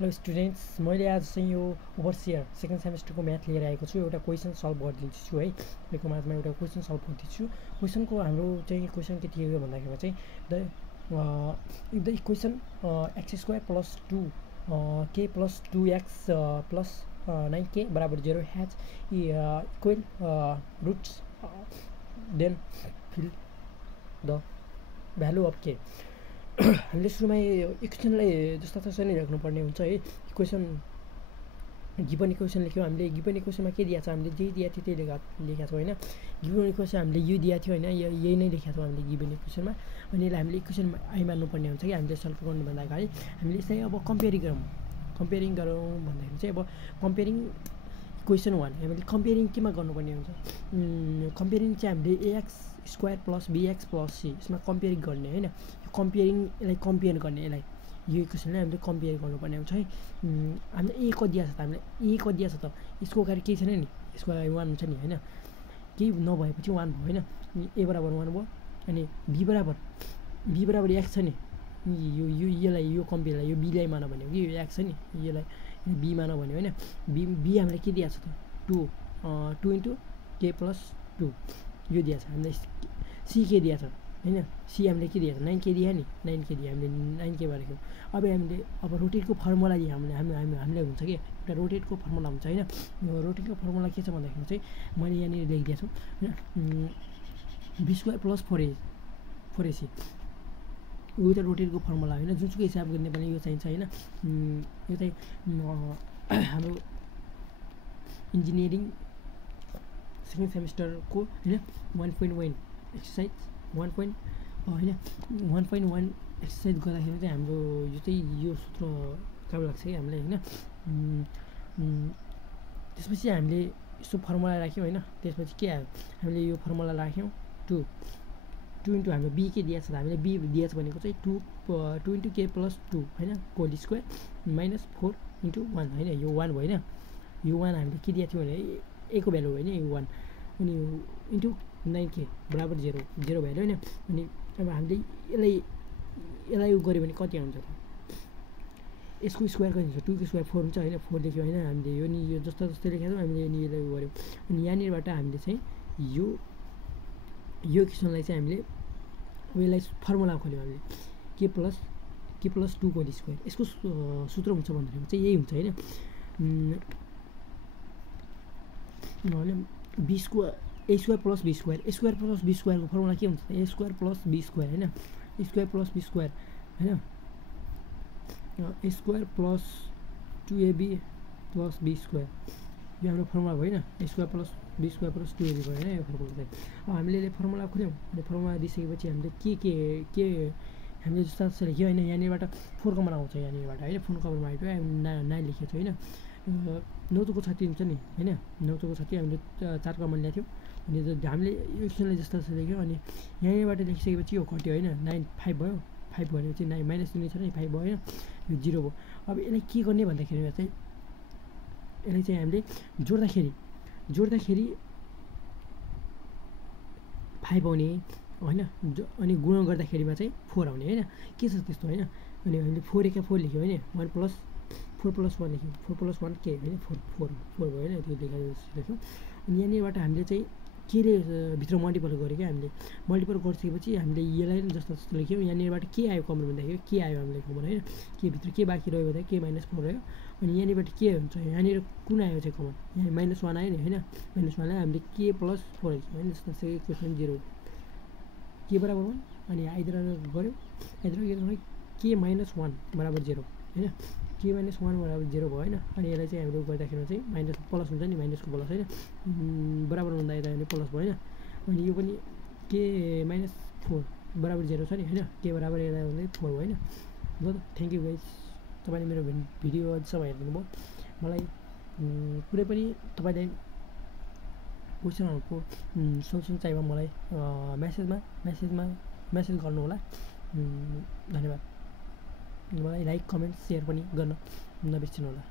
Hello students, मैले आज चाहिँ यो ओभरसियर सेकेन्ड सेमेस्टरको म्याथ लिएर आएको छु। एउटा क्वेसन सल्भ गरिदिन्छु है। तपाईँको माझमा एउटा क्वेसन सल्भ गरिदिन्छु। क्वेसनको हाम्रो चाहिँ क्वेसन के थियो भन्दाखेरि चाहिँ the equation x square plus 2 k plus 2x plus 9k बराबर 0 has equal roots then fill the value of k. हामीले सुरुमा इक्वेसनलाई जस्ता तस्तै नै लेख्नुपर्ने हुन्छ है। इक्वेसन गिभन इक्वेसन लेख्यौँ हामीले। गिभन इक्वेसनमा के दिएको छ, हामीले जे दिएको थियो त्यही लेखेको छौँ होइन। गिभन इक्वेसन हामीले यो दिएको थियो होइन, यही नै लेखेको छौँ हामीले गिभन इक्वेसनमा। अनि यसलाई हामीले इक्वेसन आई मान्नुपर्ने हुन्छ कि हामीले सल्भ गर्नुभन्दा अगाडि हामीले यसलाई अब कम्पेयरिङ गरौँ भन्दाखेरि चाहिँ अब कम्पेयरिङ इक्वेसन 1 हामीले कम्पेयरिङ केमा गर्नुपर्ने हुन्छ, कम्पेयरिङ चाहिँ हामीले ax square plus bx plus c यसमा कम्पेयरिङ गर्ने होइन। यो कम्पेयरिङ यसलाई कम्पेयर गर्ने, यसलाई यो इक्वेसनलाई हामीले कम्पेयर गर्नुपर्ने हुन्छ है। हामीले ए कति दिएको छ त, हामीले ए कति दिएको छ त, यसको अगाडि केही छैन नि, यसको अगाडि 1 हुन्छ नि होइन। केही नभएपछि 1 भयो होइन। ए बराबर 1 भयो। अनि बी बराबर x छ नि, यसलाई यो कम्पेयरलाई यो बीलाई मान भन्यो कि यो x छ नि, यसलाई बी मान भन्यो होइन। बी हामीले के दिएको छ त 2 इन्टु के प्लस 2 यो दिएको छ। हामीले सी के दिएको छ होइन, सी हामीले के दिएको छ 9k दियो नि, 9k दियो हामीले 9k भनेको। अब रोटेटको फर्मुला दियो हामीले हुन्छ कि एउटा रोटेटको फर्मुला हुन्छ होइन। रोटेटको फर्मुला के छ भन्दाखेरि चाहिँ मैले यहाँनिर लेखिदिएको छु होइन, बी स्क्वायर प्लस 4ac यो त रोटेटको फर्मुला होइन। जुनसुकै हिसाब गर्ने पनि यो चाहिन्छ होइन। यो चाहिँ हाम्रो इन्जिनियरिङ सेकेन्ड सेमेस्टरको होइन 1.1 एक्सर्साइज 1.1 एक्सर्साइज गर्दाखेरि चाहिँ हाम्रो यो चाहिँ यो सूत्र काम लाग्छ कि हामीलाई होइन। त्यसपछि हामीले यस्तो फर्मुला राख्यौँ होइन। त्यसपछि के आयो, हामीले यो फर्मुला राख्यौँ 2 इन्टु हाम्रो बी के दिएको छ, हामीले बी दिएको छ भनेको चाहिँ 2 इन्टु के प्लस 2 होइन, होल स्क्वायर माइनस 4 इन्टु 1 होइन। यो 1 भयो होइन। यो 1 हामीले के दिएको थियो भने ए को भ्यालु होइन, यो 1 अनि इन्टु 9k बराबर 0 भयो होइन। अनि अब हामीले यसलाई गऱ्यो भने कति आउँछ त, यसको स्क्वायर कति हुन्छ, 2 को स्क्वायर 4 हुन्छ होइन। 4 लेख्यो होइन हामीले, यो नि यो जस्तो लेखेको छौँ हामीले, यसलाई गऱ्यौँ। अनि यहाँनिरबाट हामीले चाहिँ यो क्वेसनलाई चाहिँ हामीले यसलाई फर्मुला खोल्यौँ हामीले के प्लस 2 को होल स्क्वायर। यसको सूत्र हुन्छ भन्दाखेरि चाहिँ यही हुन्छ होइन। B square A square plus B स्क्वायरको फर्मुला के हुन्छ, A square plus B square होइन, स्क्वायर प्लस बी स्क्वायर होइन, A square plus 2ab plus B square यो हाम्रो फर्मुला भयो होइन। A square plus B square plus 2ab भयो होइन यो फर्मुला चाहिँ। अब हामीले यसले फर्मुला खोल्यौँ। अनि फर्मुला दिइसकेपछि हामीले के हामीले जस्तो जस्तो लेख्यो होइन। यहाँनिरबाट 4 कमन आउँछ यहाँनिरबाट होइन, 4 कमन आइटो 9 लेखेको छ होइन। 9 को 36 हुन्छ नि होइन, 9 को 36 हामीले 4 कमन ल्याएको थियौँ। अनि हामीले यो क्वेसनलाई जस्तो जस्तो लेख्यौँ। अनि यहाँनिरबाट लेखिसकेपछि यो घट्यो होइन, 5 भयो। 5 भनेपछि 9 माइनस दिने छ नि, 5 भयो होइन, यो 0 भयो। अब यसलाई के गर्ने भन्दाखेरि चाहिँ यसलाई चाहिँ हामीले जोड्दाखेरि 5 आउने होइन। अनि गुणन गर्दाखेरिमा चाहिँ 4 आउने होइन। के छ त्यस्तो होइन। अनि हामीले 4 एका 4 लेख्यौँ होइन, 4 प्लस 1 लेख्यौँ, 4 प्लस 1 के होइन, 4 भयो होइन, त्यो लेख्यौँ। अनि यहाँनिरबाट हामीले चाहिँ केले भित्र मल्टिपल गऱ्यो क्या। हामीले मल्टिपल गरिसकेपछि हामीले यसलाई जस्तो जस्तो लेख्यौँ। यहाँनिरबाट के आयो कमन भन्दाखेरि के आयो हामीले कमन होइन, के भित्र के बाँकी रह्यो भन्दा के -4 रह्यो। अनि यहाँनिरबाट के हुन्छ, यहाँनिर कुन आयो चाहिँ कमन, यहाँ -1 आयो नि होइन। -1लाई हामीले के प्लस 4 लेख्यौँ होइन। जस्तो जस्तो इक्वेसन 0 के बराबर 1 अनि आइदर गऱ्यौँ के -1 बराबर 0 होइन, के -1 बराबर 0 भयो होइन। अनि यसलाई चाहिँ हामीले गर्दाखेरि चाहिँ माइनस प्लस हुन्छ नि, माइनसको प्लस होइन, बराबर हुँदा यता पनि प्लस भयो होइन। अनि यो पनि के -4 बराबर 0 छ नि होइन, के बराबर यता 4 भयो होइन। ल त थ्याङ्क यू गाइज, तपाईँले मेरो भिडियो अझसम्म हेरिदिनु भयो। मलाई कुनै पनि तपाईँले क्वेसनहरूको सोल्युसन चाहियो मलाई मेसेज गर्नु होला। धन्यवाद। मलाई लाइक कमेन्ट सेयर पनि गर्न नबिर्सिनु होला।